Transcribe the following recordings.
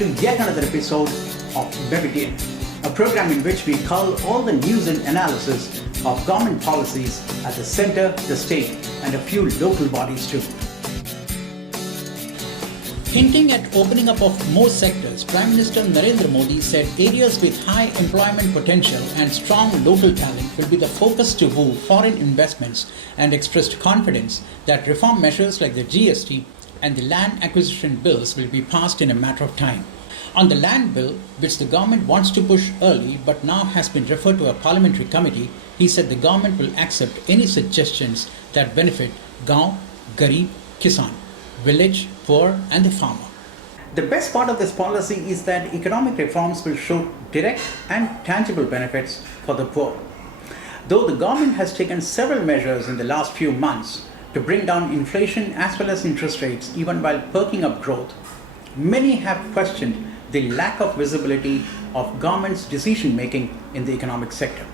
to yet another episode of MERIDIAN, a program in which we cull all the news and analysis of government policies at the center, the state, and a few local bodies too. Hinting at opening up of more sectors, Prime Minister Narendra Modi said areas with high employment potential and strong local talent will be the focus to woo foreign investments, and expressed confidence that reform measures like the GST and the land acquisition bills will be passed in a matter of time. On the land bill, which the government wants to push early but now has been referred to a parliamentary committee, he said the government will accept any suggestions that benefit Gaon, Garib, Kisan, village, poor and the farmer. The best part of this policy is that economic reforms will show direct and tangible benefits for the poor. Though the government has taken several measures in the last few months to bring down inflation as well as interest rates even while perking up growth, many have questioned the lack of visibility of government's decision making in the economic sector.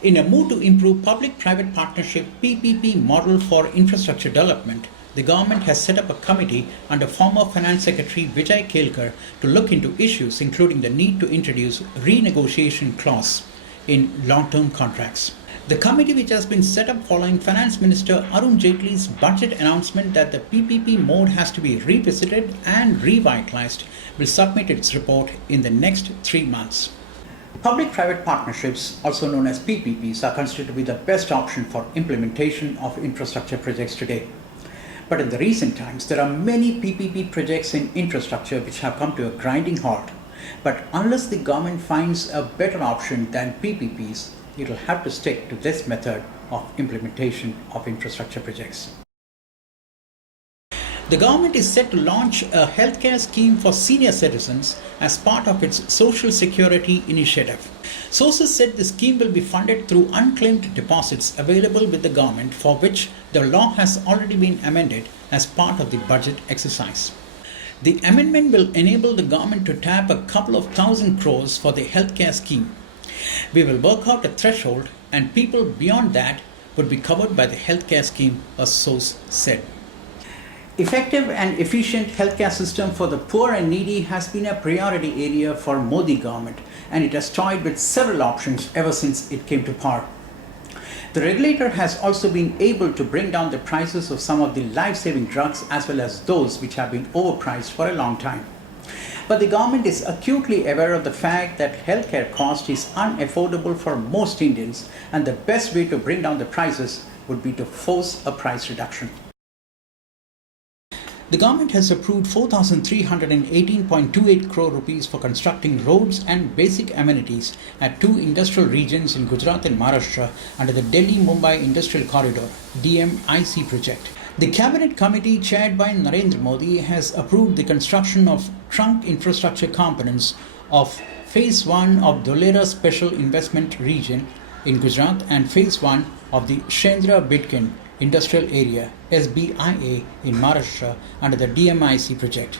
In a move to improve public-private partnership PPP model for infrastructure development, the government has set up a committee under former Finance Secretary Vijay Kelkar to look into issues including the need to introduce renegotiation clause in long-term contracts. The committee, which has been set up following Finance Minister Arun Jaitley's budget announcement that the PPP mode has to be revisited and revitalized, will submit its report in the next 3 months. Public-private partnerships, also known as PPPs, are considered to be the best option for implementation of infrastructure projects today. But in the recent times, there are many PPP projects in infrastructure which have come to a grinding halt. But unless the government finds a better option than PPPs, it will have to stick to this method of implementation of infrastructure projects. The government is set to launch a healthcare scheme for senior citizens as part of its Social Security initiative. Sources said the scheme will be funded through unclaimed deposits available with the government, for which the law has already been amended as part of the budget exercise. The amendment will enable the government to tap a couple of thousand crores for the healthcare scheme. We will work out a threshold and people beyond that would be covered by the healthcare scheme, a source said. Effective and efficient healthcare system for the poor and needy has been a priority area for Modi government, and it has toyed with several options ever since it came to power. The regulator has also been able to bring down the prices of some of the life-saving drugs as well as those which have been overpriced for a long time. But the government is acutely aware of the fact that healthcare cost is unaffordable for most Indians, and the best way to bring down the prices would be to force a price reduction. The government has approved 4,318.28 crore rupees for constructing roads and basic amenities at 2 industrial regions in Gujarat and Maharashtra under the Delhi-Mumbai Industrial Corridor DMIC project. The Cabinet Committee chaired by Narendra Modi has approved the construction of trunk infrastructure components of Phase 1 of Dholera Special Investment Region in Gujarat and Phase 1 of the Shendra-Bidkin Industrial Area SBIA in Maharashtra under the DMIC project.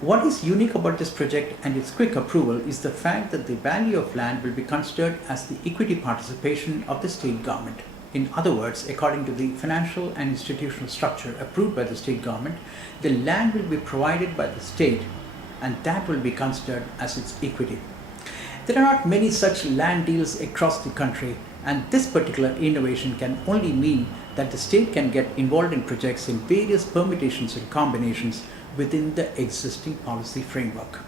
What is unique about this project and its quick approval is the fact that the value of land will be considered as the equity participation of the state government. In other words, according to the financial and institutional structure approved by the state government, the land will be provided by the state and that will be considered as its equity. There are not many such land deals across the country, and this particular innovation can only mean that the state can get involved in projects in various permutations and combinations within the existing policy framework.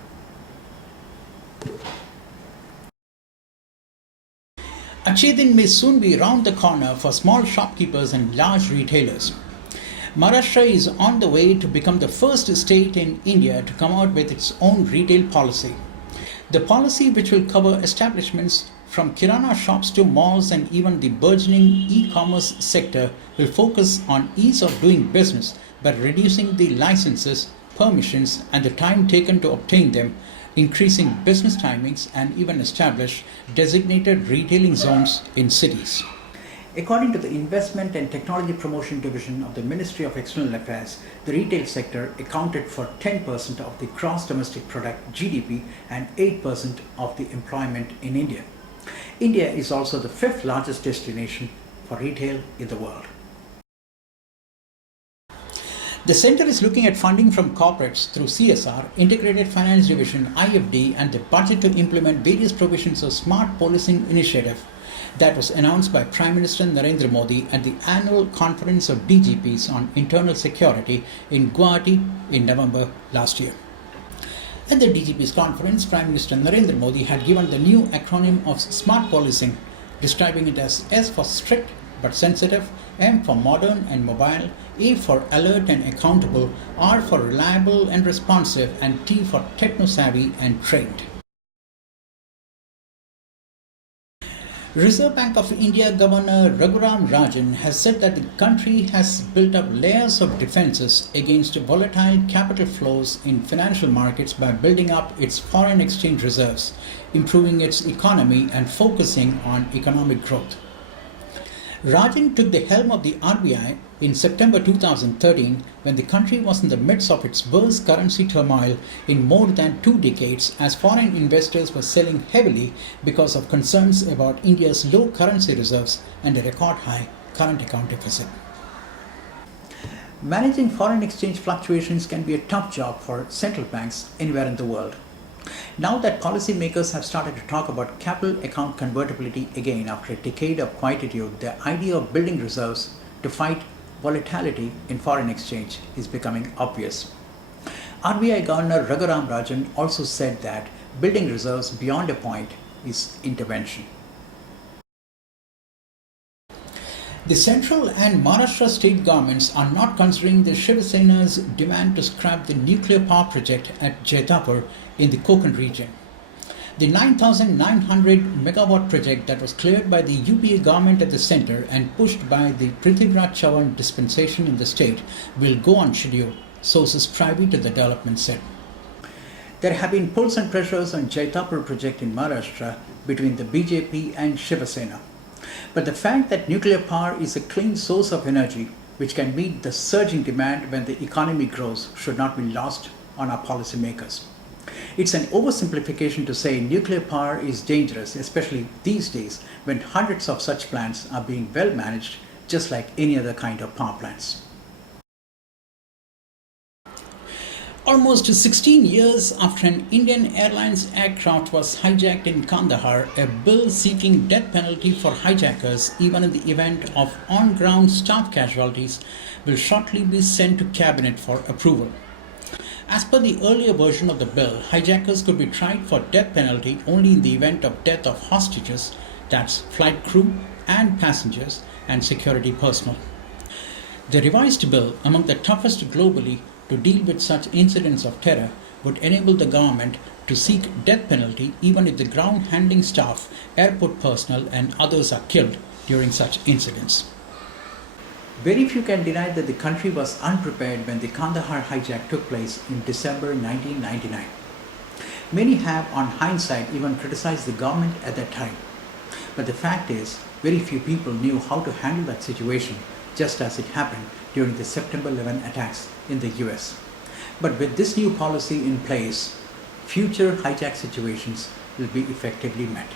Achedin may soon be round the corner for small shopkeepers and large retailers. Maharashtra is on the way to become the first state in India to come out with its own retail policy. The policy, which will cover establishments from kirana shops to malls and even the burgeoning e-commerce sector, will focus on ease of doing business by reducing the licenses, permissions and the time taken to obtain them, increasing business timings and even establish designated retailing zones in cities. According to the Investment and Technology Promotion Division of the Ministry of External Affairs, the retail sector accounted for 10% of the gross domestic product GDP and 8% of the employment in India. India is also the 5th largest destination for retail in the world. The center is looking at funding from corporates through CSR, Integrated Finance Division (IFD), and the budget to implement various provisions of Smart Policing Initiative that was announced by Prime Minister Narendra Modi at the annual conference of DGPs on internal security in Guwahati in November last year. At the DGP's conference, Prime Minister Narendra Modi had given the new acronym of Smart Policing, describing it as S for strict but sensitive, M for modern and mobile, A for alert and accountable, R for reliable and responsive, and T for techno-savvy and trained. Reserve Bank of India Governor Raghuram Rajan has said that the country has built up layers of defences against volatile capital flows in financial markets by building up its foreign exchange reserves, improving its economy and focusing on economic growth. Rajan took the helm of the RBI in September 2013 when the country was in the midst of its worst currency turmoil in more than 2 decades, as foreign investors were selling heavily because of concerns about India's low currency reserves and a record high current account deficit. Managing foreign exchange fluctuations can be a tough job for central banks anywhere in the world. Now that policymakers have started to talk about capital account convertibility again after a decade of quietude, the idea of building reserves to fight volatility in foreign exchange is becoming obvious. RBI Governor Raghuram Rajan also said that building reserves beyond a point is intervention. The central and Maharashtra state governments are not considering the Shiv Sena's demand to scrap the nuclear power project at Jaitapur in the Konkan region. The 9,900 megawatt project that was cleared by the UPA government at the centre and pushed by the Prithviraj Chavan dispensation in the state will go on schedule, sources privy to the development said. There have been pulls and pressures on Jaitapur project in Maharashtra between the BJP and Shiv Sena. But the fact that nuclear power is a clean source of energy which can meet the surging demand when the economy grows should not be lost on our policymakers. It's an oversimplification to say nuclear power is dangerous, especially these days when hundreds of such plants are being well managed just like any other kind of power plants. Almost 16 years after an Indian Airlines aircraft was hijacked in Kandahar, a bill seeking death penalty for hijackers, even in the event of on-ground staff casualties, will shortly be sent to Cabinet for approval. As per the earlier version of the bill, hijackers could be tried for death penalty only in the event of death of hostages, that's flight crew and passengers and security personnel. The revised bill, among the toughest globally to deal with such incidents of terror, would enable the government to seek death penalty even if the ground handling staff, airport personnel and others are killed during such incidents. Very few can deny that the country was unprepared when the Kandahar hijack took place in December 1999. Many have, on hindsight, even criticized the government at that time. But the fact is, very few people knew how to handle that situation, just as it happened during the September 11 attacks in the US. But with this new policy in place, future hijack situations will be effectively met.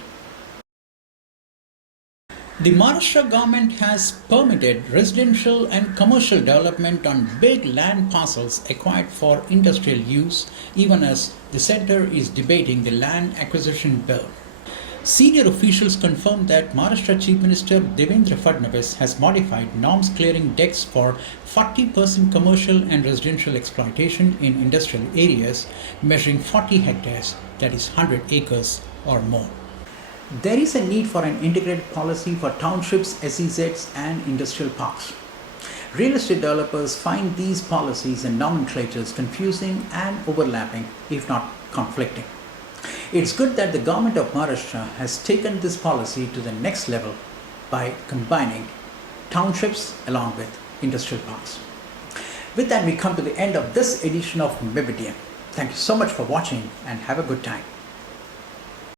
The Maharashtra government has permitted residential and commercial development on big land parcels acquired for industrial use, even as the centre is debating the land acquisition bill. Senior officials confirmed that Maharashtra Chief Minister Devendra Fadnavis has modified norms clearing decks for 40% commercial and residential exploitation in industrial areas measuring 40 hectares, that is 100 acres or more. There is a need for an integrated policy for townships, SEZs and industrial parks. Real estate developers find these policies and nomenclatures confusing and overlapping, if not conflicting. It's good that the government of Maharashtra has taken this policy to the next level by combining townships along with industrial parks. With that, we come to the end of this edition of MERIDIAN. Thank you so much for watching and have a good time.